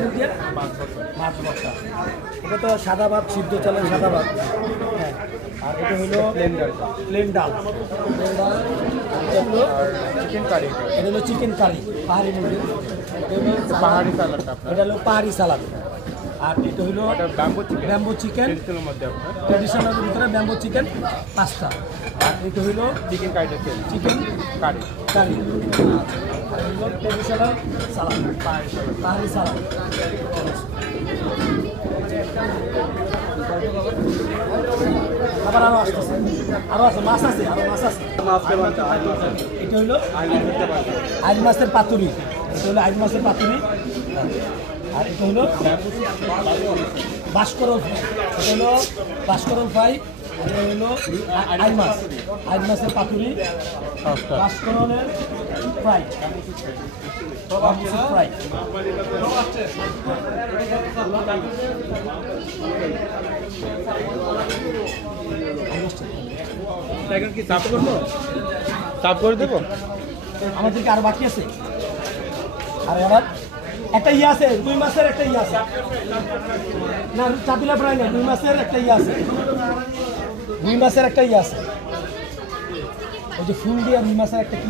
ফুল দিয়ে মাছ ভর্তা। এটা তো সাদা ভাত, সিদ্ধ চালের সাদা ভাত। হ্যাঁ, আর এটা হলো প্লেন ডাল। প্লেন ডাল। এটা হলো চিকেন কারি। এটা হলো চিকেন কারি, পাহাড়ি মুরগি। পাহাড়ি সালাডটা আপনার। এটা হলো পাহাড়ি সালাদ। আর এটা হলো ব্যাম্বো চিকেন। ট্রেডিশনাল মধ্যে আপনার ট্রেডিশনালের ভিতরে ব্যাম্বো চিকেন পাস্তা। আর এটা হলো চিকেন কারিটা চিকেন কারি। কারি। আর হলো ট্রেডিশনাল সালাদ, পাহাড়ি সালাদ। আবার আরও আসতেছে, আরও আছে, মাছ আছে, আরও মাছ আছে। এটা হলো আইল মাছের পাতুরি। এটা হলো আইল মাছের পাতুরি। আর এটা হলো বাঁশকরল ফ্রাই। এটা হলো বাঁশকরল ফ্রাই। এটা হলো আইল মাছ, আইল মাছের পাতুরি, বাঁশকরলের ফ্রাই, ফ্রাই। এখন কি সার্ভ করবো? সার্ভ করে দেবো? আমাদেরকে আরো বাকি আছে। আর আবার একটা ইয়ে আছে, 2 মাসের একটা ইয়ে আছে না, চাপিলা ফ্রাই না, 2 মাসের একটা ইয়ে আছে, 2 মাসের একটা ইয়ে আছে। ওই যে ফুল দিয়ে 2 মাসের একটা কি